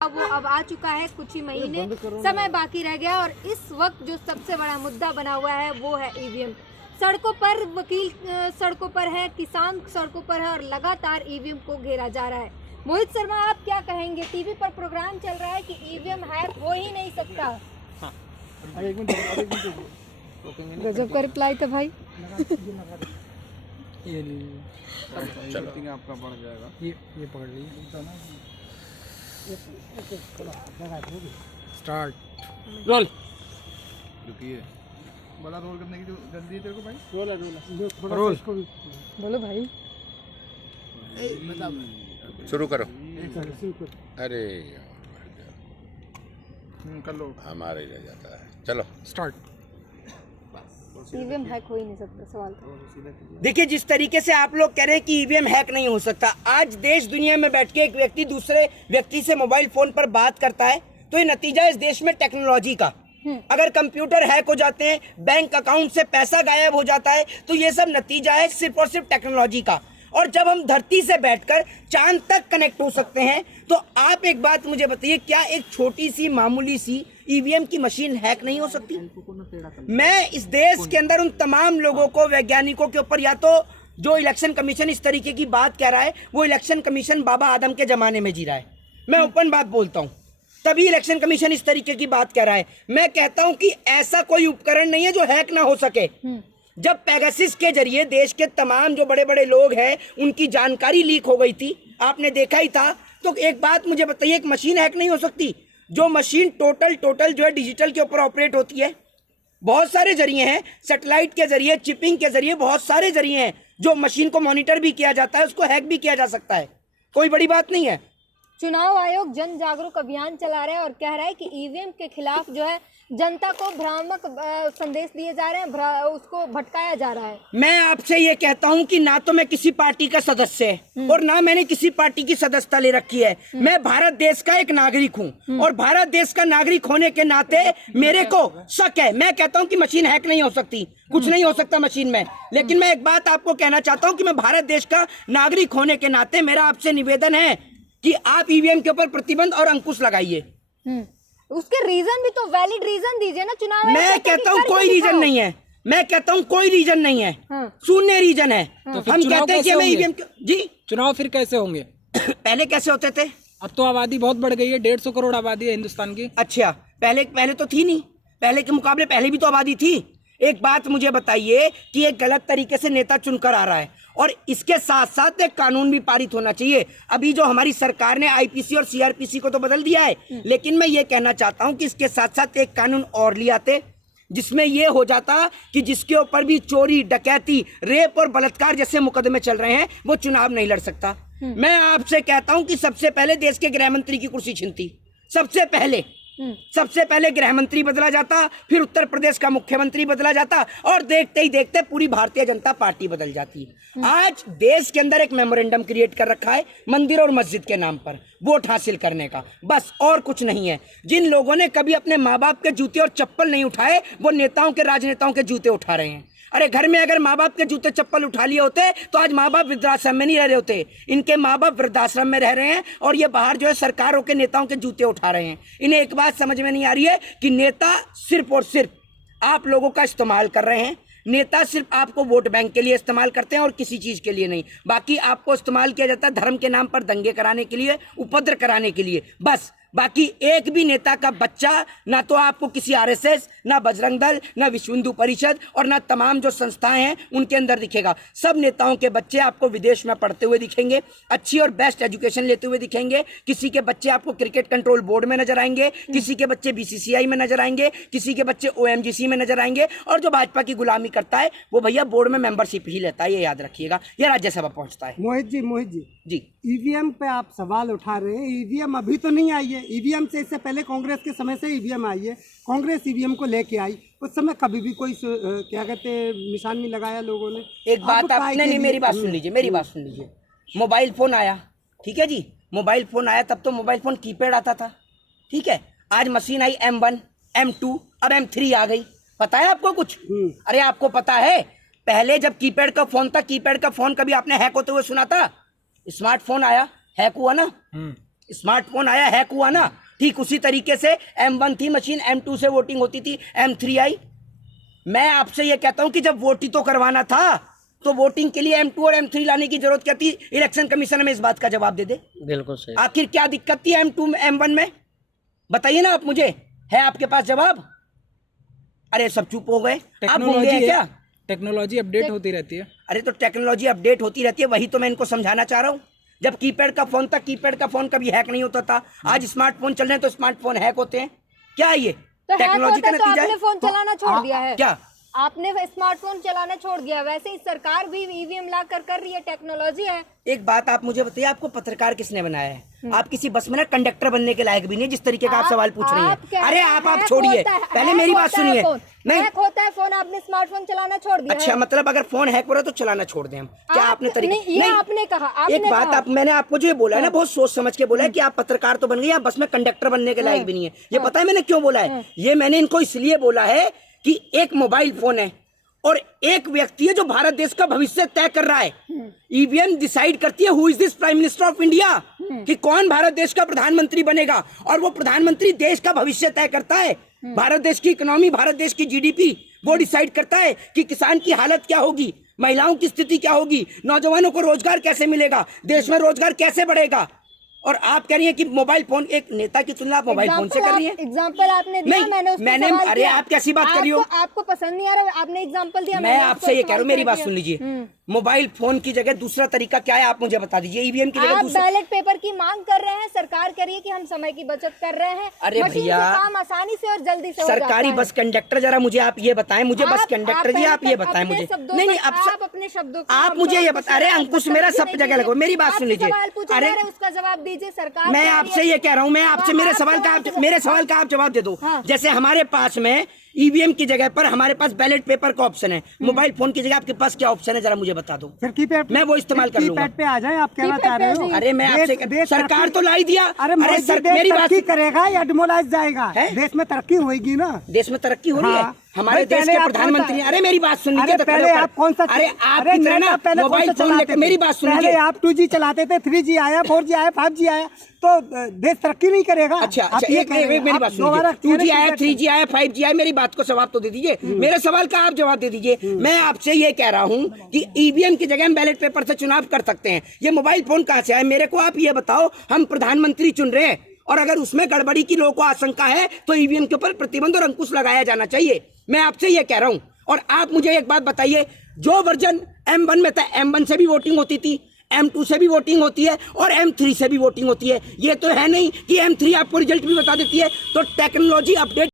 वो अब आ चुका है, कुछ ही महीने समय बाकी रह गया और इस वक्त जो सबसे बड़ा मुद्दा बना हुआ है वो है ईवीएम। सड़कों पर वकील सड़कों पर है, किसान सड़कों पर है और लगातार ईवीएम को घेरा जा रहा है। मोहित शर्मा, आप क्या कहेंगे? टीवी पर प्रोग्राम चल रहा है कि ईवीएम हैक हो ही नहीं सकता। हाँ। गजब का रिप्लाई था भाई। चलो आपका बढ़ जाएगा, ये पकड़ लीजिए। Start role. रुकिए, बड़ा रोल करने की जो जल्दी है तेरे को भाई। रोल बोलो भाई। शुरू करो। अरे कर लो। हमारे रह जाता है। चलो स्टार्ट। ईवीएम हैक हो ही नहीं सकता, सवाल था। देखिए, जिस तरीके से आप लोग कह रहे हैं कि ईवीएम हैक नहीं हो सकता, आज देश दुनिया में बैठ के एक व्यक्ति दूसरे व्यक्ति से मोबाइल फोन पर बात करता है तो ये नतीजा इस देश में टेक्नोलॉजी का। अगर कंप्यूटर हैक हो जाते हैं, बैंक अकाउंट से पैसा गायब हो जाता है, तो ये सब नतीजा है सिर्फ और सिर्फ टेक्नोलॉजी का। और जब हम धरती से बैठकर चांद तक कनेक्ट हो सकते हैं, तो आप एक बात मुझे बताइए, क्या एक छोटी सी मामूली सी ईवीएम की मशीन हैक नहीं हो सकती? मैं इस देश के अंदर उन तमाम लोगों को, वैज्ञानिकों के ऊपर, या तो जो इलेक्शन कमीशन इस तरीके की बात कह रहा है वो इलेक्शन कमीशन बाबा आदम के जमाने में जी रहा है। मैं ओपन बात बोलता हूँ, तभी इलेक्शन कमीशन इस तरीके की बात कह रहा है। मैं कहता हूँ कि ऐसा कोई उपकरण नहीं है जो हैक ना हो सके। जब पेगासस के जरिए देश के तमाम जो बड़े बड़े लोग हैं उनकी जानकारी लीक हो गई थी, आपने देखा ही था। तो एक बात मुझे बताइए, एक मशीन हैक नहीं हो सकती? जो मशीन टोटल जो है डिजिटल के ऊपर ऑपरेट होती है। बहुत सारे जरिए हैं, सैटेलाइट के जरिए, चिपिंग के जरिए, बहुत सारे जरिए हैं जो मशीन को मॉनिटर भी किया जाता है, उसको हैक भी किया जा सकता है। कोई बड़ी बात नहीं है। चुनाव आयोग जन जागरूक अभियान चला रहा है और कह रहा है कि ईवीएम के खिलाफ जो है जनता को भ्रामक संदेश दिए जा रहे हैं, उसको भटकाया जा रहा है। मैं आपसे ये कहता हूं कि ना तो मैं किसी पार्टी का सदस्य और ना मैंने किसी पार्टी की सदस्यता ले रखी है। मैं भारत देश का एक नागरिक हूं और भारत देश का नागरिक होने के नाते मेरे को शक है। मैं कहता हूं कि मशीन हैक नहीं हो सकती, कुछ नहीं हो सकता मशीन में। लेकिन मैं एक बात आपको कहना चाहता हूं कि मैं भारत देश का नागरिक होने के नाते मेरा आपसे निवेदन है कि आप ईवीएम के ऊपर प्रतिबंध और अंकुश लगाइए। उसके रीजन भी तो वैलिड रीजन दीजिए ना। चुनाव मैं कहता हूँ कोई रीजन नहीं है, मैं कहता हूँ कोई रीजन नहीं है, शून्य रीजन है। तो हम कहते हैं कि हमें ईवीएम जी। चुनाव फिर कैसे होंगे? पहले कैसे होते थे? अब तो आबादी बहुत बढ़ गई है, 150 करोड़ आबादी है हिंदुस्तान की। अच्छा, पहले तो थी नहीं, पहले के मुकाबले पहले भी तो आबादी थी। एक बात मुझे बताइए कि एक गलत तरीके से नेता चुनकर आ रहा है और इसके साथ साथ एक कानून भी पारित होना चाहिए। अभी जो हमारी सरकार ने आईपीसी और सीआरपीसी को तो बदल दिया है, लेकिन मैं ये कहना चाहता हूं कि इसके साथ साथ एक कानून और ले आते जिसमें ये हो जाता कि जिसके ऊपर भी चोरी, डकैती, रेप और बलात्कार जैसे मुकदमे चल रहे हैं वो चुनाव नहीं लड़ सकता। मैं आपसे कहता हूं कि सबसे पहले देश के गृह मंत्री की कुर्सी छिनती, सबसे पहले गृह मंत्री बदला जाता, फिर उत्तर प्रदेश का मुख्यमंत्री बदला जाता और देखते ही देखते पूरी भारतीय जनता पार्टी बदल जाती। आज देश के अंदर एक मेमोरेंडम क्रिएट कर रखा है मंदिर और मस्जिद के नाम पर वोट हासिल करने का, बस और कुछ नहीं है। जिन लोगों ने कभी अपने माँ बाप के जूते और चप्पल नहीं उठाए वो नेताओं के, राजनेताओं के जूते उठा रहे हैं। अरे घर में अगर माँ बाप के जूते चप्पल उठा लिए होते तो आज माँ बाप वृद्धाश्रम में नहीं रह रहे होते। इनके माँ बाप वृद्धाश्रम में रह रहे हैं और ये बाहर जो है सरकारों के, नेताओं के जूते उठा रहे हैं। इन्हें एक बात समझ में नहीं आ रही है कि नेता सिर्फ और सिर्फ आप लोगों का इस्तेमाल कर रहे हैं। नेता सिर्फ आपको वोट बैंक के लिए इस्तेमाल करते हैं और किसी चीज के लिए नहीं। बाकी आपको इस्तेमाल किया जाता है धर्म के नाम पर दंगे कराने के लिए, उपद्रव कराने के लिए, बस। बाकी एक भी नेता का बच्चा ना तो आपको किसी आरएसएस, ना बजरंग दल, ना विश्व हिंदू परिषद और ना तमाम जो संस्थाएं हैं उनके अंदर दिखेगा। सब नेताओं के बच्चे आपको विदेश में पढ़ते हुए दिखेंगे, अच्छी और बेस्ट एजुकेशन लेते हुए दिखेंगे। किसी के बच्चे आपको क्रिकेट कंट्रोल बोर्ड में नजर आएंगे, किसी के बच्चे बीसीसीआई में नजर आएंगे, किसी के बच्चे ओएमजीसी में नजर आएंगे। और जो भाजपा की गुलामी करता है वो भैया बोर्ड में मेंबरशिप ही लेता है, ये याद रखिएगा, या राज्यसभा पहुंचता है। मोहित जी ईवीएम पे आप सवाल उठा रहे हैं। ईवीएम अभी तो नहीं आई है, ईवीएम से इससे पहले कांग्रेस के समय से ईवीएम आई है। कांग्रेस ईवीएम को लेके आई, उस समय कभी भी कोई क्या कहते हैं निशान नहीं लगाया लोगों ने। एक बात आपने नहीं, मेरी बात सुन लीजिए, मोबाइल फोन आया, ठीक है जी, मोबाइल फोन आया तब तो मोबाइल फोन कीपैड आता था, ठीक है। आज मशीन आई M1, M2, अब M3 आ गई। पता है आपको कुछ? अरे आपको पता है पहले जब कीपैड का फोन था, कीपैड का फोन कभी आपने हैक होते हुए सुना था? स्मार्टफोन आया, हैक हुआ ना। स्मार्टफोन आया, हैक हुआ ना, ठीक उसी तरीके से M1 थी मशीन, M2 से वोटिंग होती थी, M3 आई। मैं आपसे ये कहता हूं कि जब वोटिंग तो करवाना था तो वोटिंग के लिए M2 और M3 लाने की जरूरत क्या थी? इलेक्शन कमीशन हमें इस बात का जवाब दे दे। बिल्कुल सही। आखिर क्या दिक्कत थी M2 M1 में? बताइए ना आप मुझे, है आपके पास जवाब? अरे सब चुप हो गए, आप भूल गए क्या? टेक्नोलॉजी अपडेट होती रहती है। अरे तो टेक्नोलॉजी अपडेट होती रहती है, वही तो मैं इनको समझाना चाह रहा हूँ। जब कीपैड का फोन था, कीपैड का फोन कभी हैक नहीं होता था। आज स्मार्टफोन चल रहे हैं तो स्मार्टफोन हैक होते हैं। क्या है ये? तो टेक्नोलॉजी का तो नतीजा आपने है। फोन चलाना छोड़ दिया है। क्या? आपने स्मार्टफोन चलाना छोड़ दिया। वैसे ही सरकार भी ईवीएम ला कर रही है, टेक्नोलॉजी है। एक बात आप मुझे बताइए, आपको पत्रकार किसने बनाया है? आप किसी बस में ना कंडक्टर बनने के लायक भी नहीं, जिस तरीके का आप सवाल पूछ रही हैं। अरे आप छोड़िए, पहले मेरी बात सुनिए। नहीं हैक होता है फोन, आपने स्मार्टफोन चलाना छोड़ दिया। अच्छा, मतलब अगर फोन हैक हो रहा है तो चलाना छोड़ दें हम? क्या आपने तरीके? नहीं, आपने कहा। एक बात आप, मैंने आपको जो ये बोला है ना, बहुत सोच समझ के बोला है कि आप पत्रकार तो बन गए, आप बस में कंडक्टर बनने के लायक भी नहीं है। ये पता है मैंने क्यों बोला है? ये मैंने इनको इसलिए बोला है कि एक मोबाइल फोन है और एक व्यक्ति है जो भारत देश का भविष्य तय कर रहा है। ईवीएम डिसाइड करती है who is this prime minister of India, कि कौन भारत देश का प्रधानमंत्री बनेगा। और वो प्रधानमंत्री देश का भविष्य तय करता है। भारत देश की इकोनॉमी, भारत देश की जीडीपी वो डिसाइड करता है कि किसान की हालत क्या होगी, महिलाओं की स्थिति क्या होगी, नौजवानों को रोजगार कैसे मिलेगा, देश में रोजगार कैसे बढ़ेगा। और आप कह रही हैं कि मोबाइल फोन, एक नेता की तुलना आप मोबाइल फोन से कर रही हैं। एग्जाम्पल आपने दिया, मैंने अरे आप कैसी बात कर रही हो? आपको पसंद नहीं आ रहा, आपने एग्जाम्पल दिया। मैं आपसे ये कह रहा हूँ, मेरी बात सुन लीजिए। मोबाइल फोन की जगह दूसरा तरीका क्या है, आप मुझे बता दीजिए। ईवीएम की जगह आप दूसरा, बैलेट पेपर की मांग कर रहे हैं, सरकार कह रही है कि हम समय की बचत कर रहे हैं। अरे मशीन से भैया, काम आसानी से और जल्दी से हो जाता सरकारी है। बस कंडक्टर, जरा मुझे आप ये बताएं, मुझे बस कंडक्टर जी आप ये बताएं मुझे। नहीं, आप अपने शब्दों आप मुझे ये बता। अरे अंकुश, मेरा सब जगह लगो, मेरी बात सुन लीजिए। अरे उसका जवाब दीजिए। सरकार, मैं आपसे ये कह रहा हूँ, मैं आपसे मेरे सवाल का आप जवाब दे दो। जैसे हमारे पास में ईवीएम की जगह पर हमारे पास बैलेट पेपर का ऑप्शन है, मोबाइल फोन की जगह आपके पास क्या ऑप्शन है, जरा मुझे बता दो। फिर कीपैड, मैं वो इस्तेमाल कर लूंगा। कीपैड पे आ जाए, आप कहना चाह रहे हो? अरे मैं आपसे, सरकार तो ला ही दिया। अरे मेरी बात करेगा या डिमोलाइज जाएगा? देश में तरक्की होगी ना? देश में तरक्की हो रही है। हमारे देश के प्रधानमंत्री, अरे मेरी बात सुन लीजिए। पहले आप कौन सा, अरे आप मोबाइल फोन लेकर, मेरी बात सुन लीजिए। आप 2G चलाते थे, 3G आया, 4G आया, 5G आया, तो देश तरक्की नहीं करेगा। अच्छा, एक मेरी बात सुनिए। 2G आया, 3G आया, 5G आया, मेरी बात को जवाब तो दे दीजिए। मेरे सवाल का आप जवाब दे दीजिए। मैं आपसे ये कह रहा हूँ कि ईवीएम की जगह हम बैलेट पेपर से चुनाव कर सकते हैं। ये मोबाइल फोन कहाँ से आया? मेरे को आप ये बताओ। हम प्रधानमंत्री चुन रहे हैं और अगर उसमें गड़बड़ी की लोगों को आशंका है तो ईवीएम के ऊपर प्रतिबंध और अंकुश लगाया जाना चाहिए। मैं आपसे ये कह रहा हूं। और आप मुझे एक बात बताइए, जो वर्जन M1 में था, M1 से भी वोटिंग होती थी, M2 से भी वोटिंग होती है और M3 से भी वोटिंग होती है। ये तो है नहीं कि M3 आपको रिजल्ट भी बता देती है। तो टेक्नोलॉजी अपडेट